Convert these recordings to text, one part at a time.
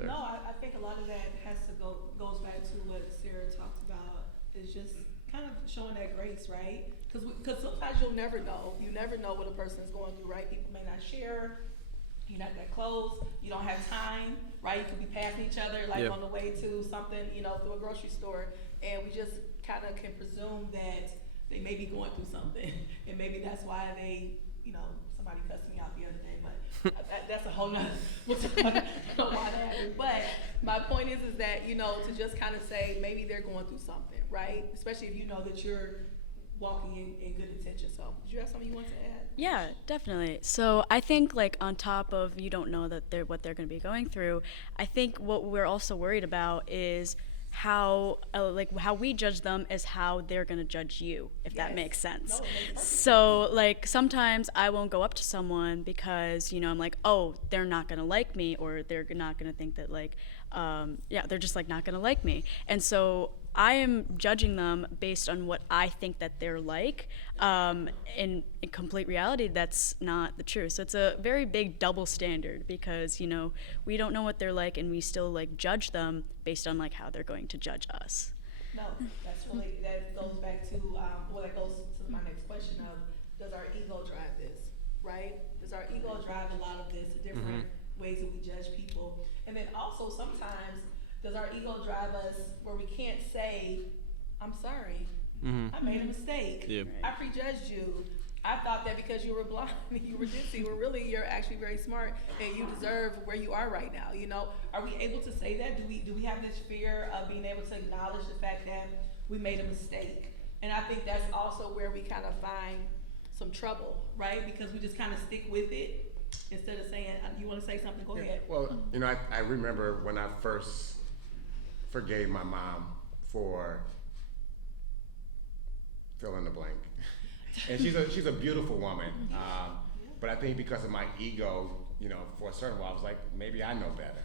there. No, I think a lot of that goes back to what Sarah talked about, is just kind of showing that grace, right? Because sometimes you'll never know. You never know what a person's going through, right? People may not share. You're not that close. You don't have time, right? You could be passing each other, like on the way to something, through a grocery store, and we just kind of can presume that they may be going through something, and maybe that's why they, somebody cussed me out the other day, but that's a whole nother. We'll talk about why that happened. But my point is that to just kind of say maybe they're going through something, right? Especially if you know that you're walking in good intention. So, did you have something you want to add? Yeah, definitely. So I think on top of you don't know that what they're going to be going through, I think what we're also worried about is how we judge them is how they're going to judge you, if that makes sense. No, it makes perfect So sometimes I won't go up to someone because I'm like, oh, they're not going to like me, or they're not going to think that they're just not going to like me. And so I am judging them based on what I think that they're like. In complete reality, that's not the truth. So it's a very big double standard because, we don't know what they're like, and we still judge them based on how they're going to judge us. No, that goes back to, that goes to my next question of, does our ego drive this, right? Does our ego drive a lot of this, the different ways that we judge people? And then also sometimes, does our ego drive us where we can't say, I'm sorry, I made a mistake. Yeah. I prejudged you. I thought that because you were blind, you were ditzy, but really you're actually very smart and you deserve where you are right now. Are we able to say that? Do we have this fear of being able to acknowledge the fact that we made a mistake? And I think that's also where we kind of find some trouble, right? Because we just kind of stick with it instead of saying, you want to say something, go ahead. Well, I remember when I first forgave my mom for fill in the blank. And she's a beautiful woman. But I think because of my ego, for a certain while I was like, maybe I know better.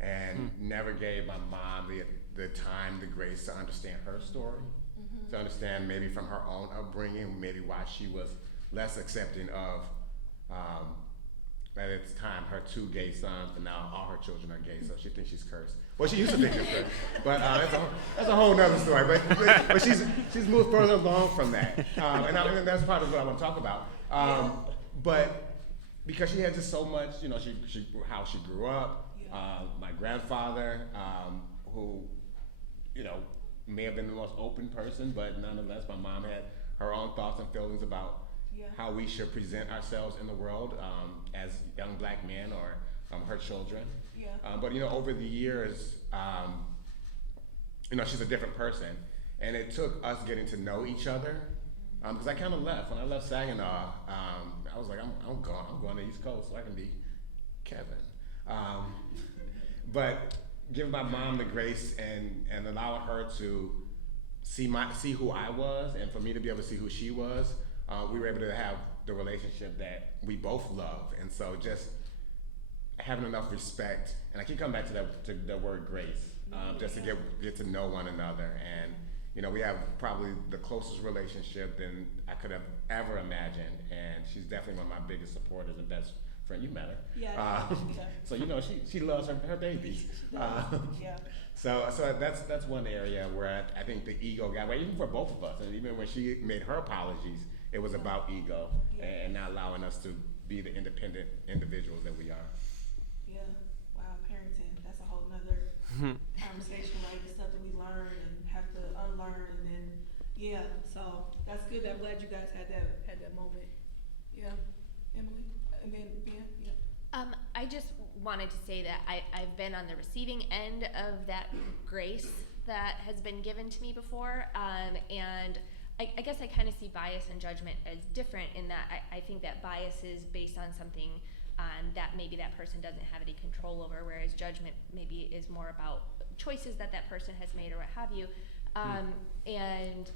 And never gave my mom the time, the grace to understand her story, to understand maybe from her own upbringing, maybe why she was less accepting of, at its time, her 2 gay sons, and now all her children are gay, so she thinks she's cursed. Well, she used to think she was cursed, but that's a whole nother story. But she's moved further along from that, and that's part of what I want to talk about. But because she had just so much, how she grew up, my grandfather, who, may have been the most open person, but nonetheless, my mom had her own thoughts and feelings about how we should present ourselves in the world as young black men or her children. But over the years, she's a different person, and it took us getting to know each other. Because I kind of left when I left Saginaw. I was like, I'm gone. I'm going to the East Coast so I can be Kevin. But give my mom the grace and allow her to see who I was, and for me to be able to see who she was. We were able to have the relationship that we both love, and so just having enough respect, and I keep coming back to the word grace, just to get to know one another, and we have probably the closest relationship than I could have ever imagined, and she's definitely one of my biggest supporters and best friend. You met her, so she loves her babies. So that's one area where I think the ego got away, even for both of us, and even when she made her apologies, it was about ego and not allowing us to be the independent individuals that we are. Yeah, wow, parenting, that's a whole nother conversation, right? The stuff that we learn and have to unlearn, and then, so that's good. I'm glad you guys had that moment. Yeah, Emily, and then Ben, I just wanted to say that I've been on the receiving end of that grace that has been given to me before, and I guess I kind of see bias and judgment as different in that I think that bias is based on something that maybe that person doesn't have any control over, whereas judgment maybe is more about choices that person has made or what have you. And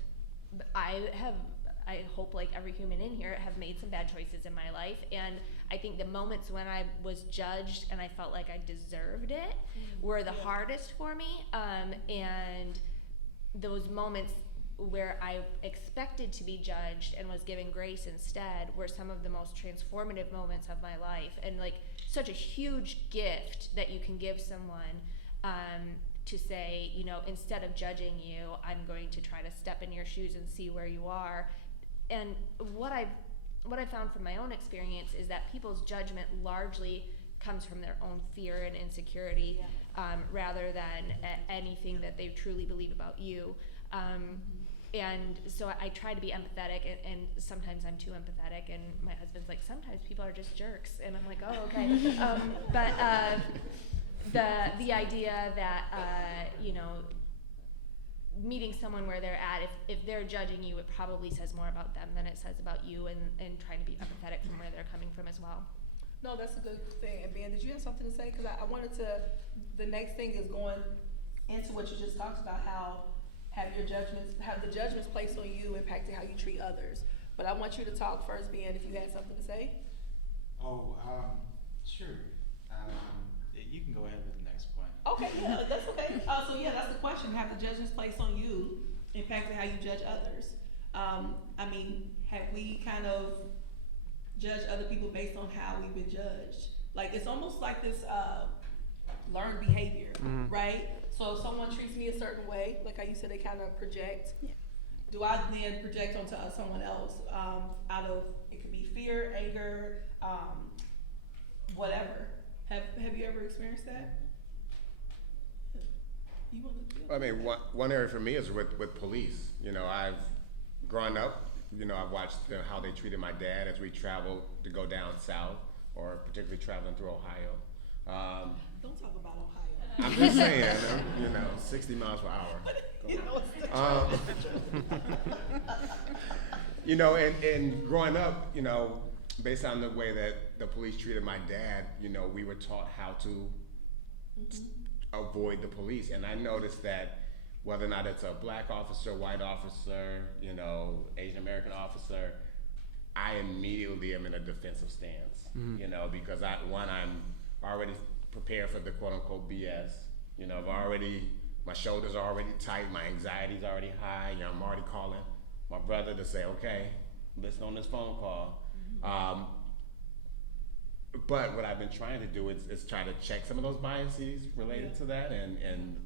I hope, like every human in here, have made some bad choices in my life, and I think the moments when I was judged and I felt like I deserved it were the hardest for me, and those moments where I expected to be judged and was given grace instead were some of the most transformative moments of my life, and like such a huge gift that you can give someone, to say, you know, instead of judging you, I'm going to try to step in your shoes and see where you are. And what I found from my own experience is that people's judgment largely comes from their own fear and insecurity, rather than anything that they truly believe about you. And so I try to be empathetic, and sometimes I'm too empathetic, and my husband's like, sometimes people are just jerks, and I'm like, oh, okay. The idea that, you know, meeting someone where they're at, if they're judging you, it probably says more about them than it says about you, and trying to be empathetic from where they're coming from as well. No, that's a good thing. And Ben, did you have something to say? Because I wanted to, the next thing is going into what you just talked about, how have the judgments placed on you impacted how you treat others. But I want you to talk first, Ben, if you had something to say. Sure. You can go ahead with the next point. Okay, yeah, that's okay. So yeah, that's the question. Have the judgments placed on you impacted how you judge others? I mean, have we kind of judged other people based on how we've been judged? Like, it's almost like this learned behavior, right? So if someone treats me a certain way, like how you said, they kind of project. Yeah. Do I then project onto someone else out of, it could be fear, anger, whatever. Have you ever experienced that? You want to? I mean, one area for me is with police. You know, I've grown up, you know, I've watched how they treated my dad as we traveled to go down south, or particularly traveling through Ohio. Don't talk about Ohio. I'm just saying, you know, 60 miles per hour. You know, and growing up, you know, based on the way that the police treated my dad, you know, we were taught how to avoid the police. And I noticed that whether or not it's a black officer, white officer, you know, Asian American officer, I immediately am in a defensive stance, you know, because I'm already prepared for the quote unquote BS. You know, my shoulders are already tight, my anxiety's already high, you know, I'm already calling my brother to say, okay, listen on this phone call. But what I've been trying to do is try to check some of those biases related to that, and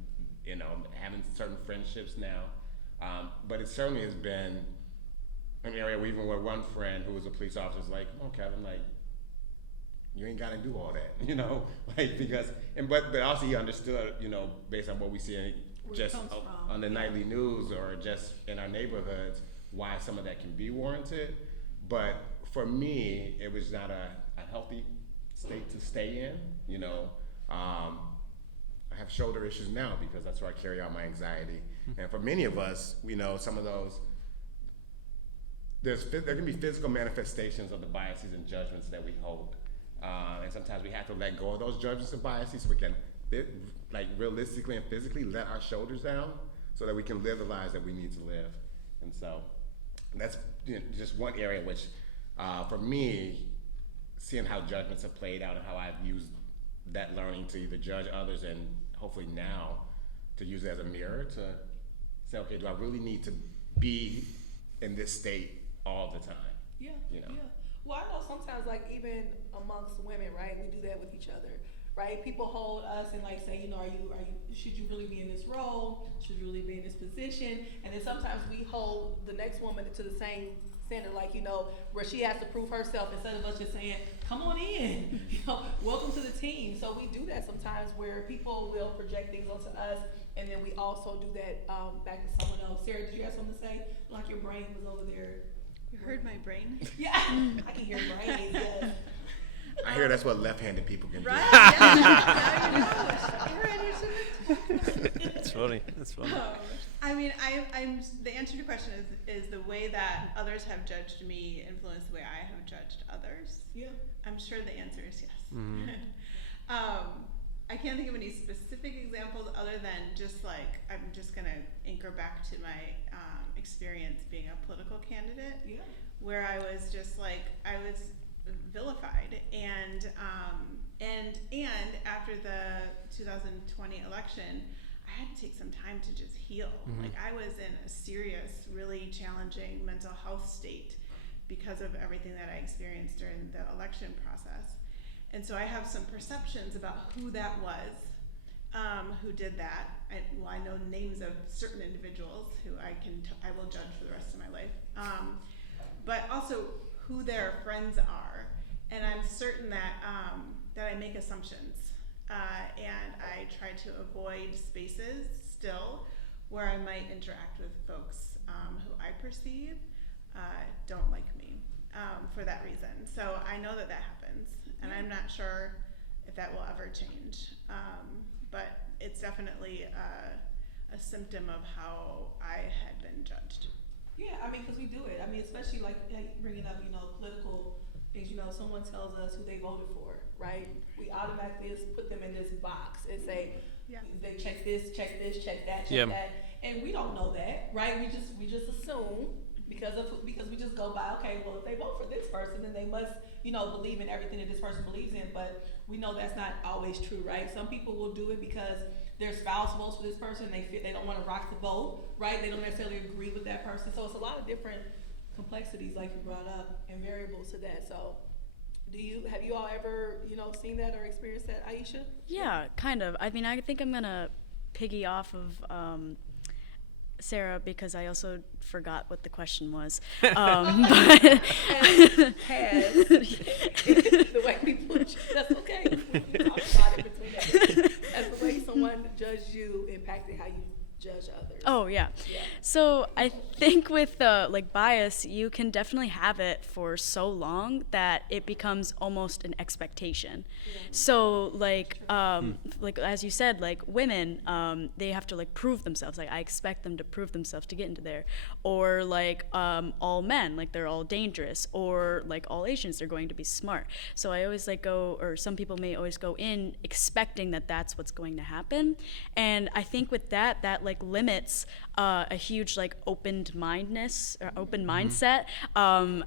you know, having certain friendships now. But it certainly has been an area where even with one friend who was a police officer is like, come on, Kevin, like, you ain't gotta do all that, you know, like, because, but also he understood, you know, based on what we see just on the nightly news or just in our neighborhoods, why some of that can be warranted. But for me, it was not a healthy state to stay in, you know. I have shoulder issues now because that's where I carry out my anxiety. And for many of us, we know some of those, there can be physical manifestations of the biases and judgments that we hold. And sometimes we have to let go of those judgments and biases so we can, like, realistically and physically let our shoulders down so that we can live the lives that we need to live. And so that's, you know, just one area which, for me, seeing how judgments have played out and how I've used that learning to either judge others and hopefully now to use it as a mirror to say, okay, do I really need to be in this state all the time? Yeah, you know? yeah. Well, I know sometimes, like, even amongst women, right, we do that with each other, right? People hold us and, like, say, you know, should you really be in this role? Should you really be in this position? And then sometimes we hold the next woman to the same standard, like, you know, where she has to prove herself instead of us just saying, come on in, you know, welcome to the team. So we do that sometimes where people will project things onto us, and then we also do that back to someone else. Sarah, did you have something to say? Like your brain was over there. You heard my brain? Yeah, I can hear brains, yes. I hear that's what left-handed people can Right? do. Yeah, now you know. You're ready. That's funny. That's funny. I mean, I'm. The answer to your question is the way that others have judged me influenced the way I have judged others. Yeah. I'm sure the answer is yes. Mm-hmm. I can't think of any specific examples other than just like, I'm just gonna anchor back to my experience being a political candidate, where I was just like, I was vilified, and after the 2020 election, I I had to take some time to just heal. Like I was in a serious, really challenging mental health state because of everything that I experienced during the election process. And so I have some perceptions about who that was, who did that. I know names of certain individuals who I will judge for the rest of my life, but also who their friends are. And I'm certain that that I make assumptions, and I try to avoid spaces still where I might interact with folks who I perceive don't like me for that reason. So I know that happens, and I'm not sure if that will ever change. But it's definitely a symptom of how I had been judged. Yeah, I mean, because we do it. I mean, especially like bringing up, political things. Someone tells us who they voted for, right? We automatically just put them in this box and say, they check this, check that, check that, and we don't know that, right? We just assume because we just go by, okay, well, if they vote for this person, then they must, believe in everything that this person believes in. But we know that's not always true, right? Some people will do it because their spouse votes for this person. They don't want to rock the boat, right? They don't necessarily agree with that person. So it's a lot of different complexities, like you brought up, and variables to that. So have you all ever, seen that or experienced that, Aisha? Yeah, kind of. I mean, I think I'm gonna piggy off of Sarah, because I also forgot what the question was. But The way we put you, that's okay. We can talk about it between that. As the way someone judged you impacted how you judge others. Oh, yeah. So I think with bias, you can definitely have it for so long that it becomes almost an expectation. So like as you said, like women, they have to like prove themselves. Like I expect them to prove themselves to get into there. Or like all men, like they're all dangerous. Or like all Asians, they're going to be smart. So I always or some people may always go in expecting that that's what's going to happen. And I think with that like limits a huge like open mindset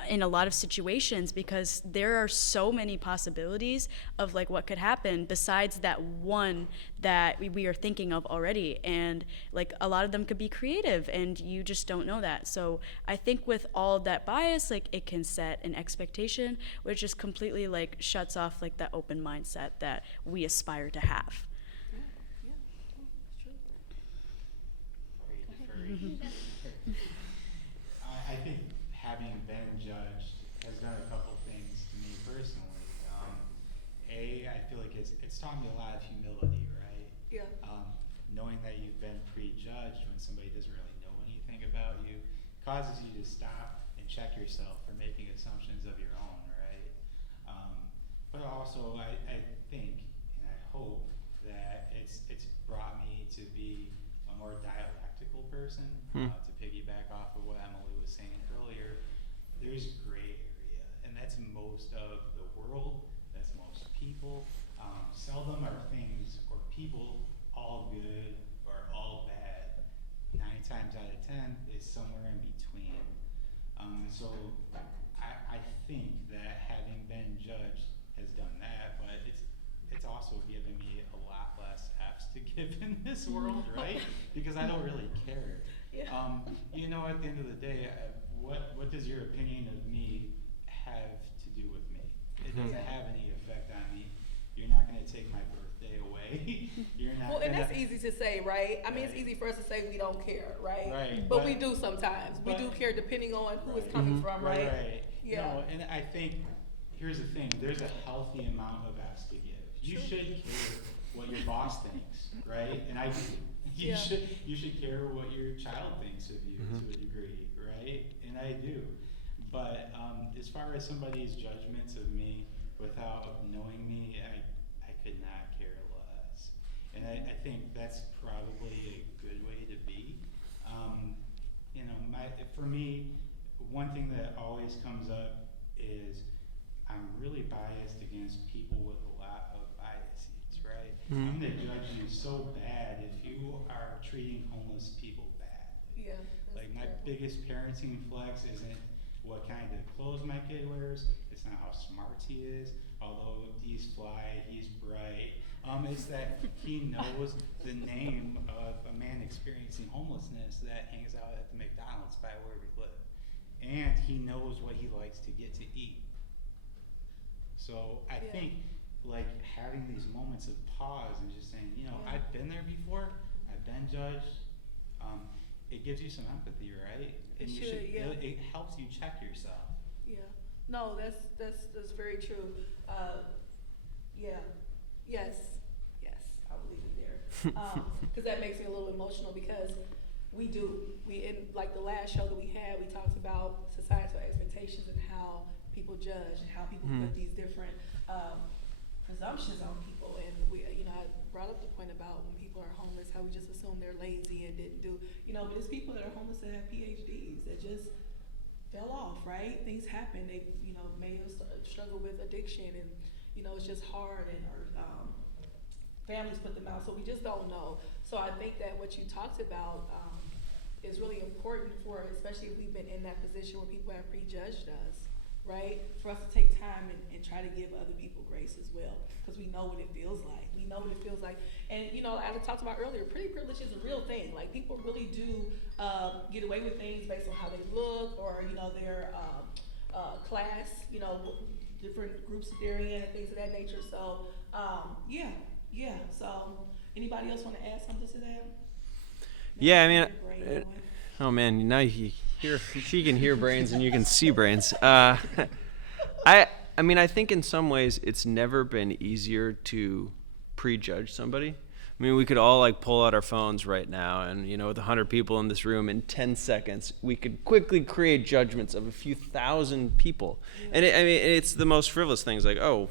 in a lot of situations, because there are so many possibilities of like what could happen besides that one that we are thinking of already, and like a lot of them could be creative and you just don't know that. So I think with all that bias, like it can set an expectation which just completely like shuts off like that open mindset that we aspire to have. I think having been judged has done a couple things to me personally. I feel like it's taught me a lot of humility, right? Yeah. Knowing that you've been prejudged when somebody doesn't really know anything about you causes you to stop and check yourself for making assumptions of your own, right? But also, I think and I hope that it's brought me to be a more dialectical person. To piggyback off of what Emily was saying earlier, there's gray area, and that's most of the world, that's most people. Seldom are things or people all good or all bad. 9 times out of 10, it's somewhere in between. So I think that having been judged has done that, but it's also given me a lot less F's to give in this world, right? Because I don't really care. At the end of the day, what does your opinion of me have to do with me? It doesn't have any effect on me. You're not going to take my birthday away. You're not. Well, and that's easy to say, right? I mean, it's easy for us to say we don't care, right? Right. But we do sometimes. We do care depending on who it's coming from, right? Right. Yeah. No, and I think here's the thing. There's a healthy amount of F's to give. You should care what your boss thinks, right? And I do. You should care what your child thinks of you to a degree, right? And I do. But as far as somebody's judgments of me without knowing me, I could not care less. And I think that's probably a good way to be. For me, one thing that always comes up is I'm really biased against people with a lot of biases, right? I'm gonna judge you so bad if you are treating homeless people bad. Yeah. Like my biggest parenting flex isn't what kind of clothes my kid wears. It's not how smart he is, although he's fly, he's bright. Is that he knows the name of a man experiencing homelessness that hangs out at the McDonald's by where we live. And he knows what he likes to get to eat. So I think like having these moments of pause and just saying, you know, I've been there before, I've been judged, it gives you some empathy, right? It And you should, yeah. it helps you check yourself. Yeah. No, that's very true. Yeah. Yes. I will leave it there. Because that makes me a little emotional because we in like the last show that we had, we talked about societal expectations and how people judge and how people put these different presumptions on people. And we, you know, I brought up the point about when people are homeless, how we just assume they're lazy and didn't do, you know, but it's people that are homeless that have PhDs that just fell off, right? Things happen. They, you know, may have struggled with addiction and, you know, it's just hard and, or, families put them out, so we just don't know. So I think that what you talked about is really important for, especially if we've been in that position where people have prejudged us, right? For us to take time and try to give other people grace as well, because we know what it feels like. We know what it feels like. And, you know, as I talked about earlier, pretty privilege is a real thing. Like, people really do get away with things based on how they look or, you know, their class, you know, different groups that they're in and things of that nature. So, yeah, so anybody else want to add something to that? Yeah, I mean, oh man, now you hear, she can hear brains and you can see brains. I mean, I think in some ways it's never been easier to prejudge somebody. I mean, we could all like pull out our phones right now and, you know, with 100 people in this room in 10 seconds, we could quickly create judgments of a few thousand people. Yeah. And I mean, it's the most frivolous things like, oh,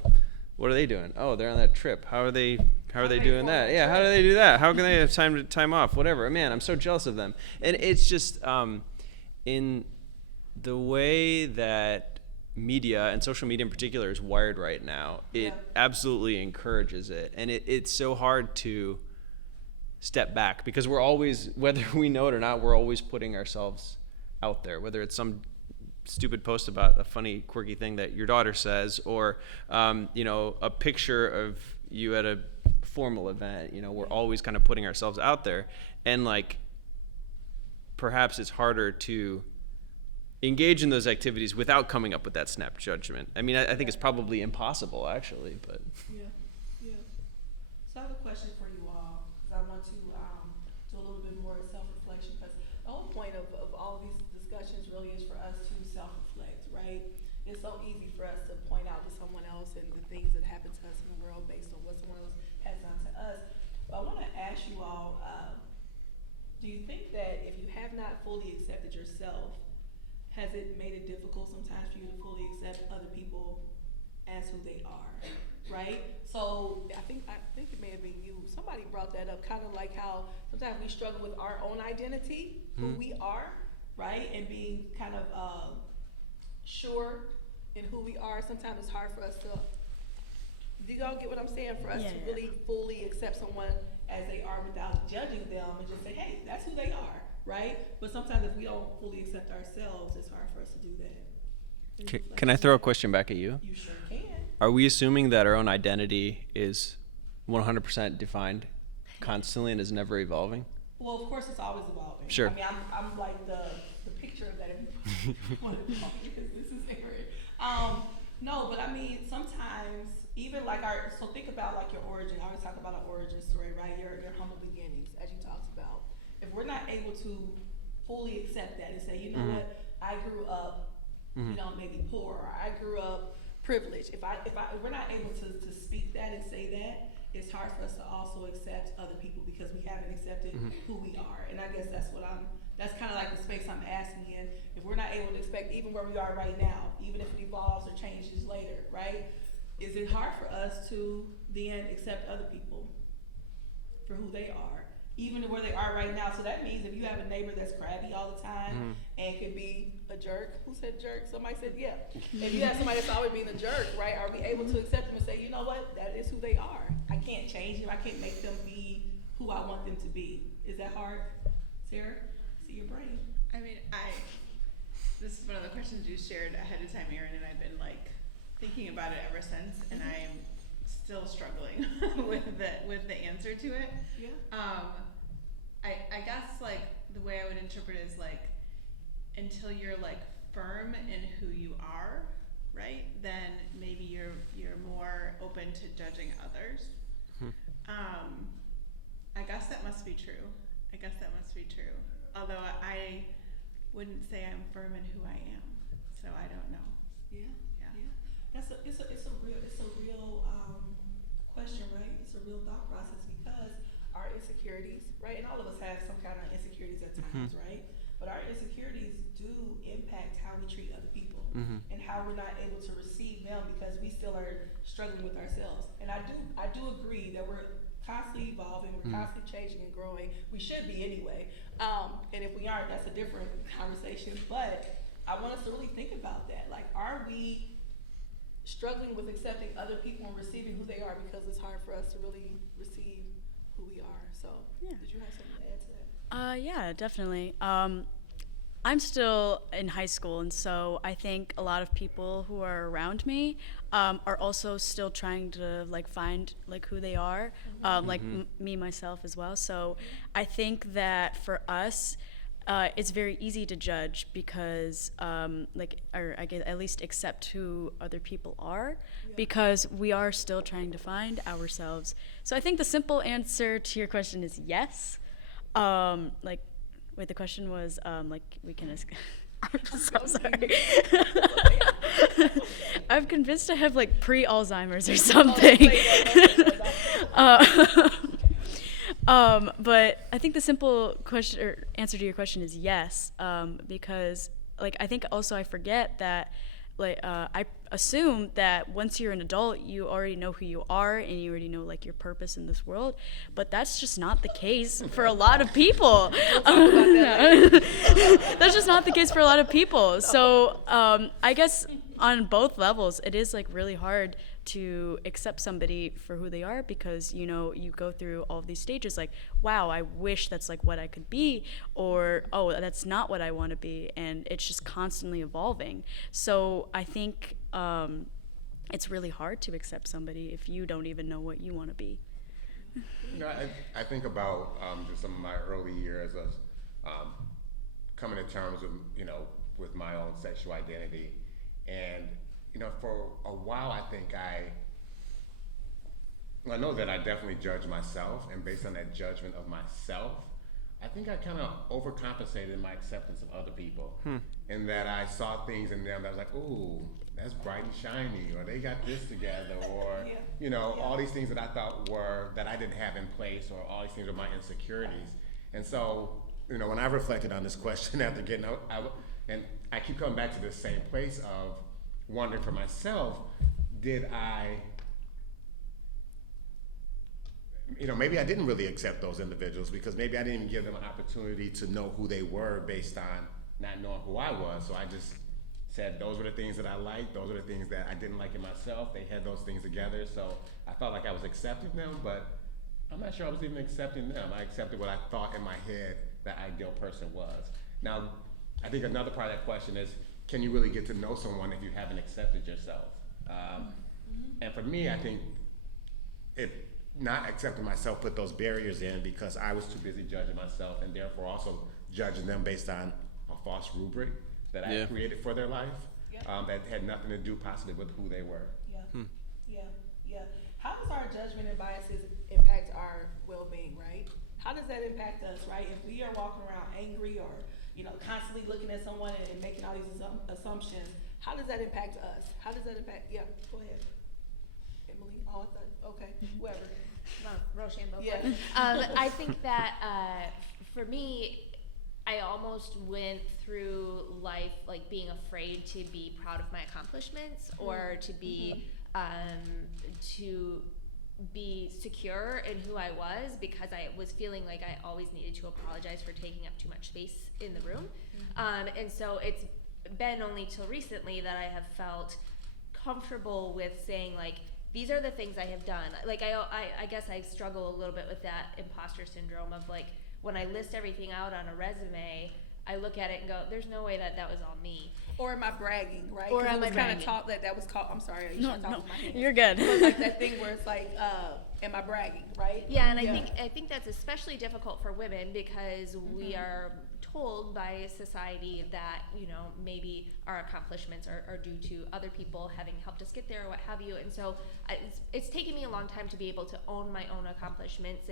what are they doing? Oh, they're on that trip. How are they doing that? Yeah, how do they do that? How can they have time off? Whatever. Man, I'm so jealous of them. And it's just in the way that media and social media in particular is wired right now, it absolutely encourages it. And it's so hard to step back because we're always, whether we know it or not, we're always putting ourselves out there, whether it's some stupid post about a funny, quirky thing that your daughter says, or you know, a picture of you at a formal event. You know, we're always kind of putting ourselves out there, and like perhaps it's harder to engage in those activities without coming up with that snap judgment. I mean, I think it's probably impossible actually, but yeah. So I have a question for you all, because I want to do a little bit more self-reflection, because the whole point of all these discussions really is for us to self-reflect, right? It's so easy for us to point out to someone else and the things that happen to us in the world based on what someone else has done to us. But I want to ask you all, do you think that if you have not fully accepted yourself, has it made it difficult sometimes for you to fully accept other people as who they are, right? So I think it may have been you. Somebody brought that up, kind of like how sometimes we struggle with our own identity, who we are, right? And being kind of sure in who we are. Sometimes it's hard for us to, do y'all get what I'm saying? For us to really fully accept someone as they are without judging them and just say, hey, that's who they are, right? But sometimes if we don't fully accept ourselves, it's hard for us to do that. Can I throw a question back at you? You sure can. Are we assuming that our own identity is 100% defined constantly and is never evolving? Well, of course, it's always evolving. Sure. I mean, I'm like the picture of that everybody because this is Aaron. No, but I mean, sometimes even like so think about like your origin. I always talk about an origin story, right? Your humble beginnings, as you talked about. If we're not able to fully accept that and say, you know what, I grew up, you know, maybe poor, or I grew up privileged. If we're not able to speak that and say that, it's hard for us to also accept other people because we haven't accepted who we are. And I guess that's kind of like the space I'm asking in. If we're not able to expect even where we are right now, even if it evolves or changes later, right? Is it hard for us to then accept other people for who they are, even where they are right now? So that means if you have a neighbor that's crabby all the time and can be a jerk. Who said jerk? Somebody said yeah. If you have somebody that's always being a jerk, right? Are we able to accept them and say, you know what, that is who they are. I can't change them. I can't make them be who I want them to be. Is that hard? Sarah, see your brain. I mean, this is one of the questions you shared ahead of time, Erin, and I've been like thinking about it ever since, and I'm still struggling with the answer to it. Yeah. I guess like the way I would interpret it is like until you're like firm in who you are, right? Then maybe you're more open to judging others. I guess that must be true. Although I wouldn't say I'm firm in who I am, so I don't know. Yeah. Yeah. It's a real question, right? It's a real thought process because our insecurities, right? And all of us have some kind of insecurities at times, right? But our insecurities do impact how we treat other people and how we're not able to receive them because we still are struggling with ourselves. And I do agree that we're constantly evolving, we're constantly changing and growing. We should be anyway. And if we aren't, that's a different conversation. But I want us to really think about that. Like, are we struggling with accepting other people and receiving who they are because it's hard for us to really receive who we are? So, Yeah. did you have something to add to that? Yeah, definitely. I'm still in high school, and so I think a lot of people who are around me are also still trying to like find like who they are, like me myself as well. So I think that for us, it's very easy to judge because or I guess at least accept who other people are because we are still trying to find ourselves. So I think the simple answer to your question is yes. Wait, the question was, we can I'm so sorry. I'm convinced I have, like, pre-Alzheimer's or something. But I think the simple question or answer to your question is yes, because, like, I think also I forget that, like, I assume that once you're an adult, you already know who you are and you already know like your purpose in this world, but that's just not the case for a lot of people. That's just not the case for a lot of people. So I guess on both levels, it is like really hard to accept somebody for who they are because, you know, you go through all of these stages like, wow, I wish that's like what I could be, or, oh, that's not what I want to be. And it's just constantly evolving. So I think it's really hard to accept somebody if you don't even know what you want to be. You know, I think about just some of my early years of coming to terms with, you know, with my own sexual identity. And, you know, for a while, I think I know that I definitely judge myself, and based on that judgment of myself, I think I kind of overcompensated in my acceptance of other people, in that I saw things in them that I was like, ooh, that's bright and shiny, or they got this together, or, you know, all these things that I thought were, that I didn't have in place, or all these things were my insecurities. And so, you know, when I reflected on this question after getting out, and I keep coming back to this same place of wondering for myself, did I, you know, maybe I didn't really accept those individuals because maybe I didn't even give them an opportunity to know who they were based on not knowing who I was. So I just said those were the things that I liked, those were the things that I didn't like in myself. They had those things together, so I felt like I was accepting them, but I'm not sure I was even accepting them. I accepted what I thought in my head that ideal person was. Now, I think another part of that question is, can you really get to know someone if you haven't accepted yourself? And for me, I think not accepting myself put those barriers in because I was too busy judging myself and therefore also judging them based on a false rubric that I created for their life that had nothing to do possibly with who they were. Yeah. How does our judgment and biases impact our well-being, right? How does that impact us, right? If we are walking around angry or, you know, constantly looking at someone and making all these assumptions, how does that impact us? How does that impact, go ahead. Emily, okay, whoever. Rochambeau. Yeah. I think that for me, I almost went through life like being afraid to be proud of my accomplishments or to be secure in who I was because I was feeling like I always needed to apologize for taking up too much space in the room. And so it's been only till recently that I have felt comfortable with saying like, these are the things I have done. Like I guess I struggle a little bit with that imposter syndrome of like, when I list everything out on a resume, I look at it and go, there's no way that was all me. Or am I bragging, right? Or 'Cause am it was I kind bragging? of taught that was called, I'm sorry, I No, talking no, with my hands. you're good. It was like that thing where it's like, am I bragging, right? Yeah, and I think that's especially difficult for women because we are told by society that, you know, maybe our accomplishments are due to other people having helped us get there or what have you. And so it's taken me a long time to be able to own my own accomplishments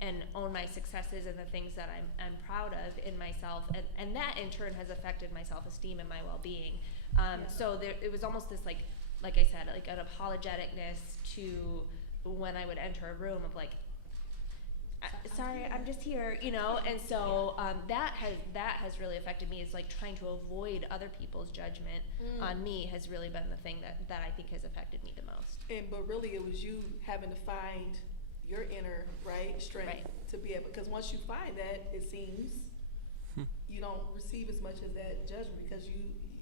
and own my successes and the things that I'm proud of in myself. And that in turn has affected my self-esteem and my well-being. So it was almost this like I said, like an apologeticness to when I would enter a room of like, sorry, I'm just here, you know. And so that has really affected me. Is like trying to avoid other people's judgment on me has really been the thing that I think has affected me the most. But really it was you having to find your inner, strength to be able, because once you find that, it seems you don't receive as much as that judgment because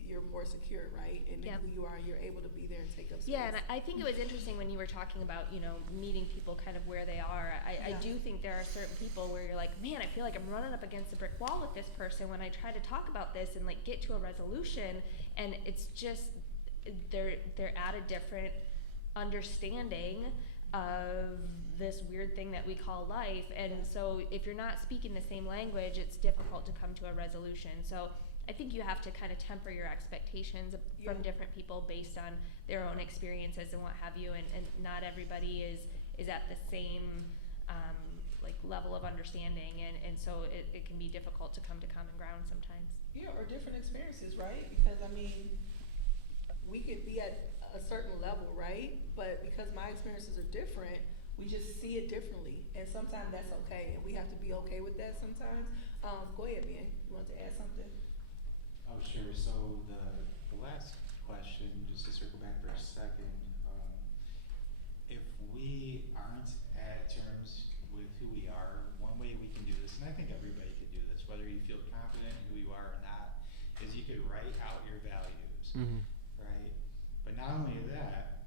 you're more secure, right? And who you are, you're able to be there and take up space. Yeah, and I think it was interesting when you were talking about, you know, meeting people kind of where they are. I do think there are certain people where you're like, man, I feel like I'm running up against a brick wall with this person when I try to talk about this and like get to a resolution, and it's just they're at a different understanding of this weird thing that we call life. And so if you're not speaking the same language, it's difficult to come to a resolution. So I think you have to kind of temper your expectations from different people based on their own experiences and what have you, and not everybody is at the same like level of understanding, and so it can be difficult to come to common ground sometimes. Yeah, or different experiences, right? Because I mean, we could be at a certain level, right? But because my experiences are different, we just see it differently, and sometimes that's okay, and we have to be okay with that sometimes. Go ahead, Ben. You want to add something? Oh, sure. So the last question, just to circle back for a second, if we aren't at terms with who we are, one way we can do this, and I think everybody could do this, whether you feel confident in who you are or not, is you could write out your values, right? But not only that,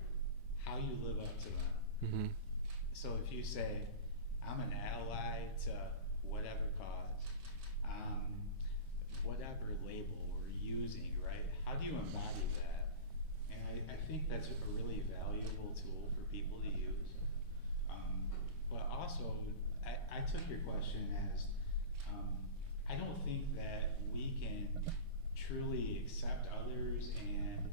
how you live up to them. So if you say, I'm an ally to whatever cause, whatever label we're using, right? How do you embody that? And I think that's a really valuable tool for people to use. But also, I took your question as, I don't think that we can truly accept others and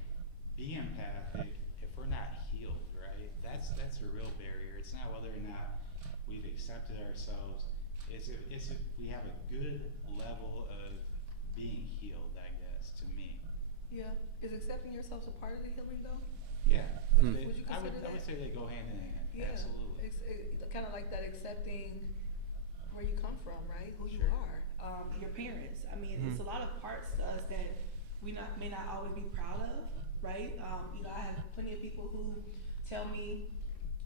be empathic if we're not healed, right? That's a real barrier. It's not whether or not we've accepted ourselves. It's if we have a good level of being healed, I guess, to me. Yeah. Is accepting yourself a part of the healing, though? Yeah. Would you I would consider that? say they go hand in hand. Yeah. Absolutely. Kind of like that, accepting where you come from, right? Who you are. Your parents. I mean, it's a lot of parts to us that we may not always be proud of, right? You know, I have plenty of people who tell me,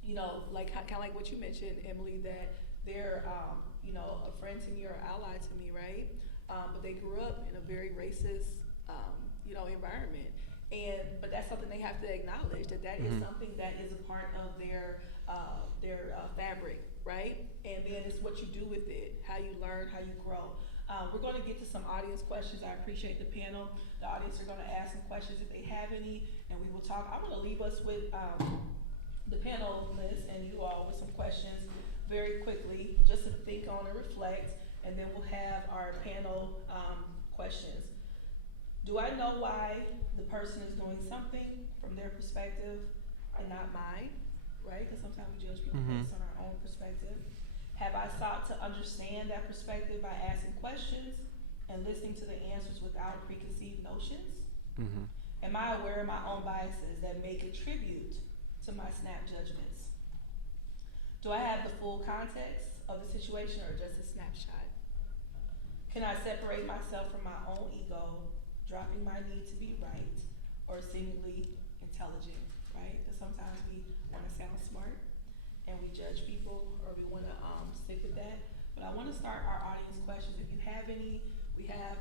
you know, like kind of like what you mentioned, Emily, that they're, you know, a friend to me or ally to me, right? But they grew up in a very racist, you know, environment, but that's something they have to acknowledge, that is something that is a part of their fabric, right? And then it's what you do with it, how you learn, how you grow. We're going to get to some audience questions. I appreciate the panel. The audience are going to ask some questions if they have any, and we will talk. I'm going to leave us with the panelists and you all with some questions very quickly, just to think on and reflect, and then we'll have our panel questions. Do I know why the person is doing something from their perspective and not mine, right? Because sometimes we judge people based on our own perspective. Have I sought to understand that perspective by asking questions and listening to the answers without preconceived notions? Am I aware of my own biases that may contribute to my snap judgments? Do I have the full context of the situation or just a snapshot? Can I separate myself from my own ego, dropping my need to be right or seemingly intelligent, right? Because sometimes we want to sound smart and we judge people, or we want to stick with that. But I want to start our audience questions. If you have any, we have